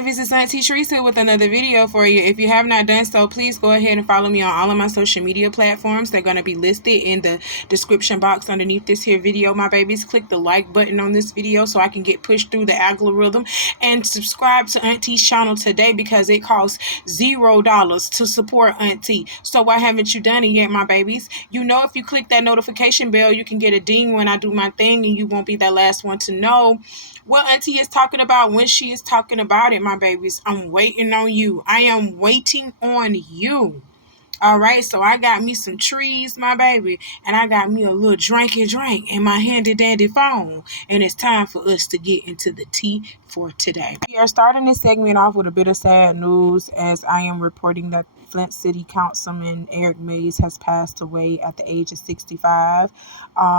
babies, it's Auntie Trice with another video for you. If you have not done so, please go ahead and follow me on all of my social media platforms. They're going to be listed in the description box underneath this here video, my babies. Click the like button on this video so I can get pushed through the algorithm, and subscribe to Auntie's channel today because it costs $0 to support Auntie. So why haven't you done it yet, my babies? You know, if you click that notification bell, you can get a ding when I do my thing, and you won't be that last one to know what Auntie is talking about when she is talking about it, my babies. I'm waiting on you. I am waiting on you. All right, so I got me some trees, my baby, and I got me a little drink in my handy dandy phone, and it's time for us to get into the tea for today. We are starting this segment off with a bit of sad news, as I am reporting that Flint City Councilman Eric Mays has passed away at the age of 65.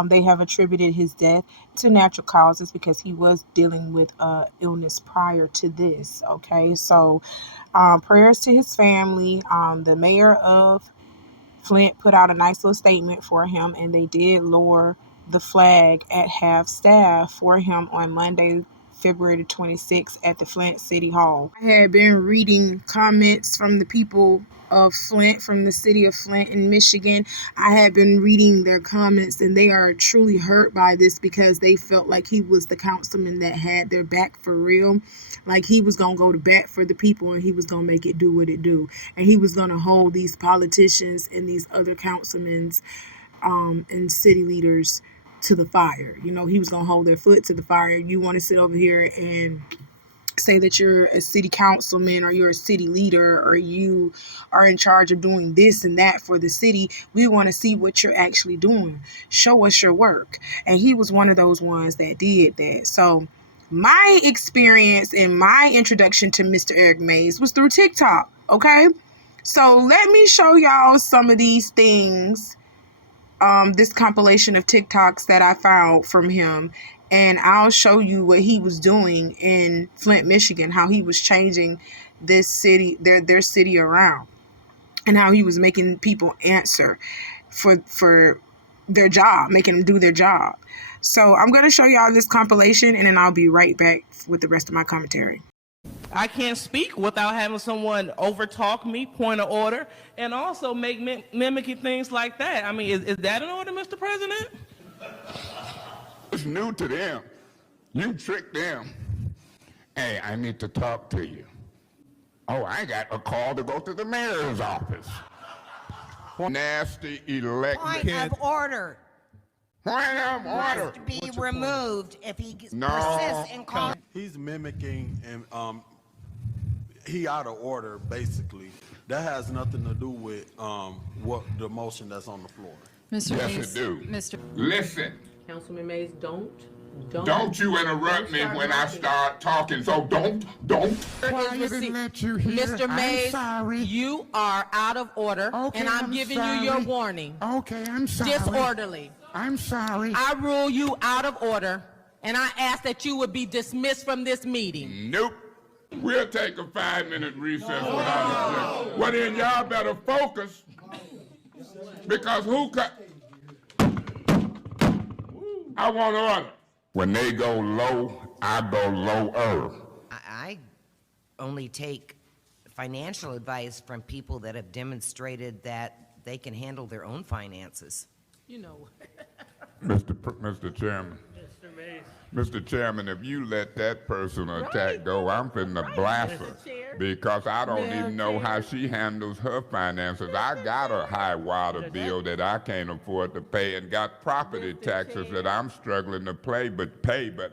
They have attributed his death to natural causes because he was dealing with illness prior to this. Okay, so prayers to his family. The mayor of Flint put out a nice little statement for him, and they did lower the flag at half-staff for him on Monday, February 26th at the Flint City Hall. I had been reading comments from the people of Flint, from the city of Flint in Michigan. I had been reading their comments, and they are truly hurt by this because they felt like he was the councilman that had their back for real. Like he was going to go to bat for the people, and he was going to make it do what it do. And he was going to hold these politicians and these other councilmen and city leaders to the fire. You know, he was going to hold their foot to the fire. You want to sit over here and say that you're a city councilman or you're a city leader or you are in charge of doing this and that for the city. We want to see what you're actually doing. Show us your work. And he was one of those ones that did that. So my experience and my introduction to Mr. Eric Mays was through TikTok. Okay, so let me show y'all some of these things, this compilation of TikToks that I found from him, and I'll show you what he was doing in Flint, Michigan, how he was changing this city, their city around, and how he was making people answer for their job, making them do their job. So I'm going to show y'all this compilation, and then I'll be right back with the rest of my commentary. I can't speak without having someone overtalk me, point of order, and also make mimicking things like that. I mean, is that an order, Mr. President? It's new to them. You tricked them. Hey, I need to talk to you. Oh, I got a call to go to the mayor's office. Nasty elected. Point of order. Point of order. Must be removed if he No. persists in calling. He's mimicking and he out of order, basically. That has nothing to do with what the motion that's on the floor. Mr. Yes, Mays, it do. Mr. Listen. Councilman Mays, don't You interrupt me when I start talking, so don't. Why didn't let you hear? Mr. Mays, I'm sorry. you are out of order, Okay, and I'm I'm giving sorry. you your warning. Okay, I'm sorry. Disorderly. I'm sorry. I rule you out of order, and I ask that you would be dismissed from this meeting. Nope. We'll take a 5-minute recess without objection. Well, then y'all better focus, because I want order. When they go low, I go lower. I only take financial advice from people that have demonstrated that they can handle their own finances. You know. Mr. Chairman. Mr. Chairman, if you let that personal attack go, I'm finna blast her, because I don't even know how she handles her finances. I got a high water bill that I can't afford to pay, and got property taxes that I'm struggling to pay,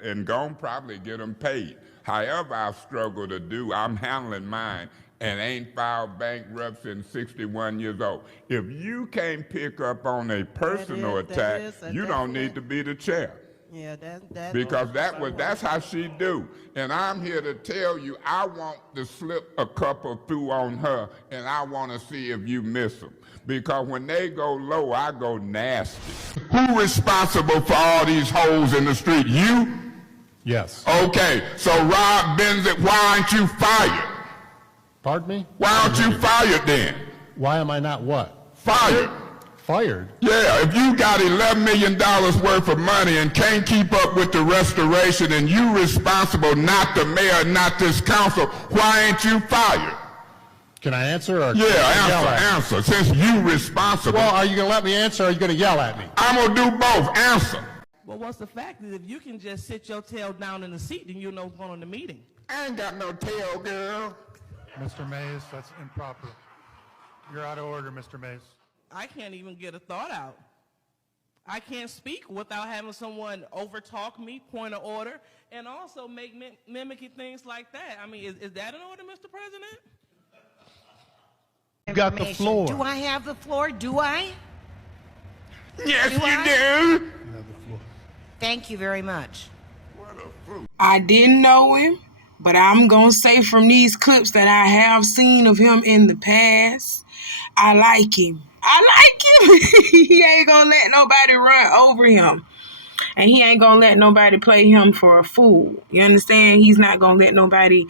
and gon' probably get them paid. However I struggle to do, I'm handling mine, and ain't filed bankruptcy in 61 years old. If you can't pick up on a personal attack, you don't need to be the chair. Yeah, Because that's how she do. And I'm here to tell you, I want to slip a couple through on her, and I want to see if you miss them. Because when they go low, I go nasty. Who responsible for all these holes in the street? You? Yes. Okay, so Rob Benzick, why aren't you fired? Pardon me? Why aren't you fired then? Why am I not what? Fired. Fired? Yeah, if you got $11 million worth of money and can't keep up with the restoration and you responsible, not the mayor, not this council, why ain't you fired? Can I answer? Or Yeah, answer. Since you responsible. Well, are you going to let me answer or are you going to yell at me? I'm going to do both. Answer. Well, what's the fact is if you can just sit your tail down in the seat, then you'll know what's going on in the meeting. I ain't got no tail, girl. Mr. Mays, that's improper. You're out of order, Mr. Mays. I can't even get a thought out. I can't speak without having someone overtalk me, point of order, and also make mimicking things like that. I mean, is that an order, Mr. President? You got the floor. Do I have the floor? Do I? Yes, Do you I? do. You have the floor. Thank you very much. I didn't know him, but I'm going to say from these clips that I have seen of him in the past, I like him. He ain't going to let nobody run over him. And he ain't going to let nobody play him for a fool. You understand? He's not going to let nobody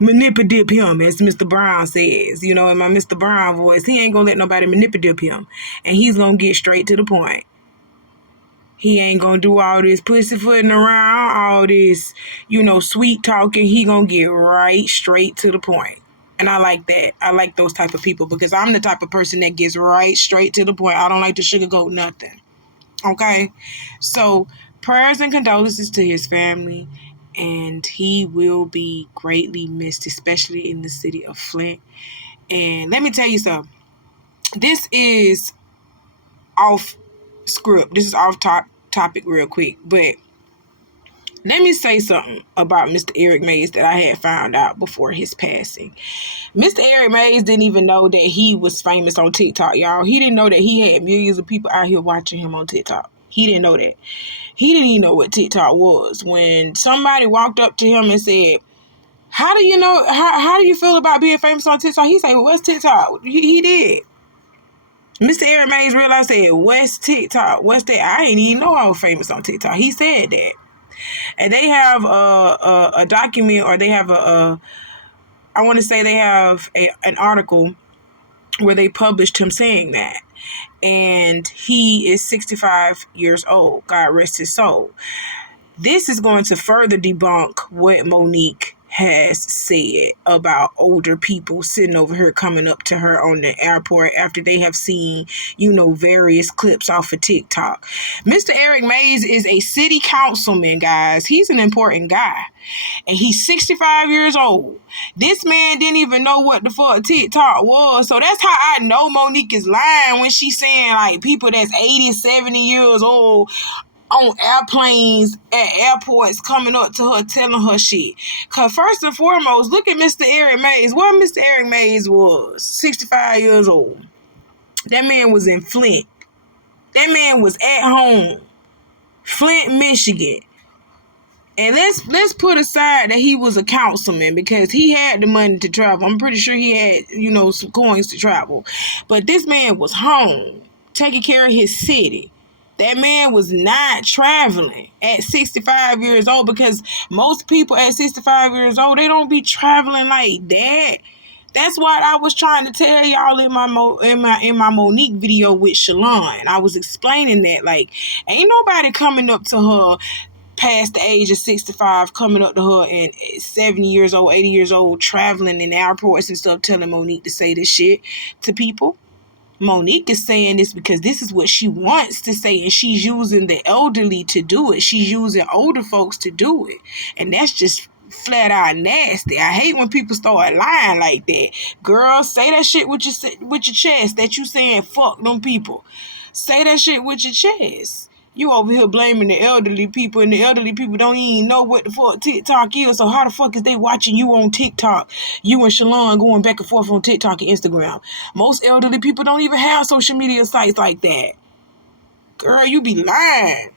manipulate him, as Mr. Brown says. You know, in my Mr. Brown voice, he ain't going to let nobody manipulate him. And he's going to get straight to the point. He ain't gonna do all this pussyfooting around, all this, sweet talking. He gonna get right straight to the point. And I like that. I like those type of people because I'm the type of person that gets right straight to the point. I don't like to sugarcoat nothing. Okay? So, prayers and condolences to his family. And he will be greatly missed, especially in the city of Flint. And let me tell you something. This is off script. This is off topic real quick, but let me say something about Mr. Eric Mays that I had found out before his passing. Mr. Eric Mays didn't even know that he was famous on TikTok, y'all. He didn't know that he had millions of people out here watching him on TikTok. He didn't know that. He didn't even know what TikTok was. When somebody walked up to him and said, how do you know, how do you feel about being famous on TikTok? He said, well, what's TikTok? He did. Mr. Eric Mays realized, said, what's TikTok? What's that? I ain't even know I was famous on TikTok. He said that. And they have a document, or they have I want to say they have an article where they published him saying that. And he is 65 years old. God rest his soul. This is going to further debunk what Monique has said about older people sitting over here coming up to her on the airport after they have seen, various clips off of TikTok. Mr. Eric Mays is a city councilman, guys. He's an important guy. And he's 65 years old. This man didn't even know what the fuck TikTok was. So that's how I know Monique is lying when she's saying, like, people that's 80, 70 years old on airplanes at airports coming up to her telling her shit. Because first and foremost, look at Mr. Eric Mays. What Mr. Eric Mays was, 65 years old. That man was in Flint. That man was at home. Flint, Michigan. And let's put aside that he was a councilman because he had the money to travel. I'm pretty sure he had, some coins to travel. But this man was home, taking care of his city. That man was not traveling at 65 years old because most people at 65 years old, they don't be traveling like that. That's what I was trying to tell y'all in my Monique video with Shalon. I was explaining that, like, ain't nobody coming up to her past the age of 65, coming up to her and 70 years old, 80 years old, traveling in airports and stuff, telling Monique to say this shit to people. Monique is saying this because this is what she wants to say, and she's using the elderly to do it. She's using older folks to do it, and that's just flat out nasty. I hate when people start lying like that. Girl, say that shit with your chest that you saying fuck them people. Say that shit with your chest. You over here blaming the elderly people, and the elderly people don't even know what the fuck TikTok is. So how the fuck is they watching you on TikTok? You and Shalon going back and forth on TikTok and Instagram. Most elderly people don't even have social media sites like that. Girl, you be lying.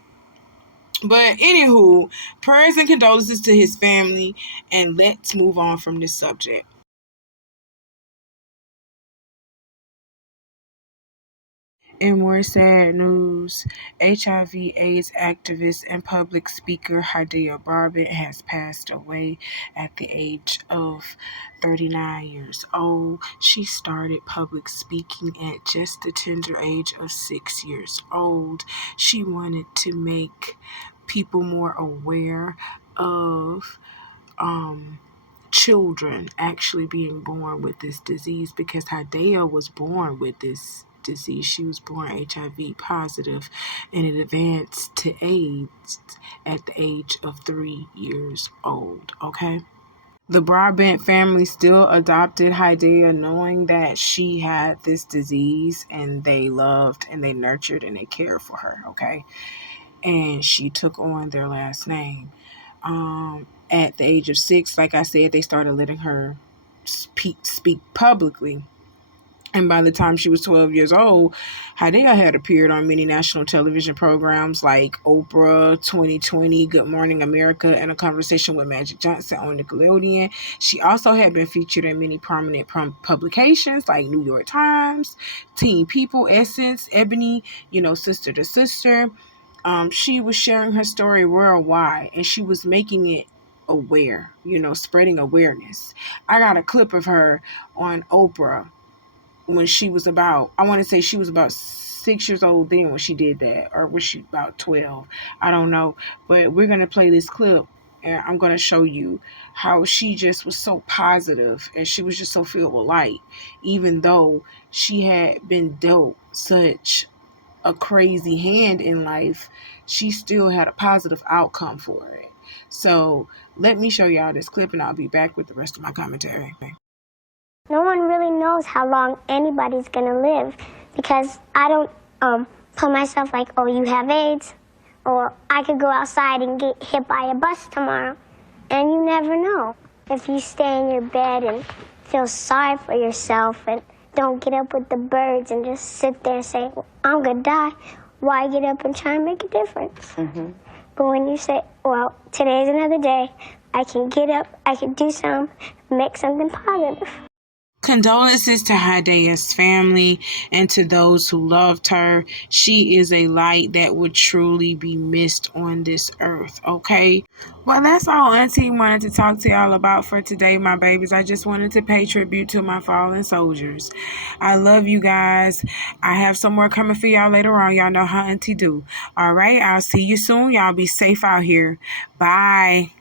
But anywho, prayers and condolences to his family, and let's move on from this subject. In more sad news, HIV/AIDS activist and public speaker Hydeia Broadbent has passed away at the age of 39 years old. She started public speaking at just the tender age of 6 years old. She wanted to make people more aware of children actually being born with this disease, because Hydeia was born with this disease. She was born HIV positive, and it advanced to AIDS at the age of 3 years old. Okay. The Broadbent family still adopted Hydeia, knowing that she had this disease, and they loved and they nurtured and they cared for her. Okay. And she took on their last name. At the age of 6, like I said, they started letting her speak publicly. And by the time she was 12 years old, Hydeia had appeared on many national television programs like Oprah, 2020, Good Morning America, and A Conversation with Magic Johnson on Nickelodeon. She also had been featured in many prominent publications like New York Times, Teen People, Essence, Ebony, Sister to Sister. She was sharing her story worldwide, and she was making it aware, spreading awareness. I got a clip of her on Oprah when she was about 6 years old then when she did that, or was she about 12? I don't know, but we're going to play this clip, and I'm going to show you how she just was so positive, and she was just so filled with light, even though she had been dealt such a crazy hand in life. She still had a positive outcome for it. So let me show y'all this clip, and I'll be back with the rest of my commentary. No one really knows how long anybody's gonna live, because I don't put myself like, oh, you have AIDS, or I could go outside and get hit by a bus tomorrow, and you never know. If you stay in your bed and feel sorry for yourself and don't get up with the birds and just sit there and say, well, I'm gonna die, why get up and try and make a difference? Mm-hmm. But when you say, well, today's another day, I can get up, I can do something, make something positive. Condolences to Hydeia's family and to those who loved her. She is a light that would truly be missed on this earth, okay? Well, that's all Auntie wanted to talk to y'all about for today, my babies. I just wanted to pay tribute to my fallen soldiers. I love you guys. I have some more coming for y'all later on. Y'all know how Auntie do. All right, I'll see you soon. Y'all be safe out here. Bye.